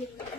Thank you.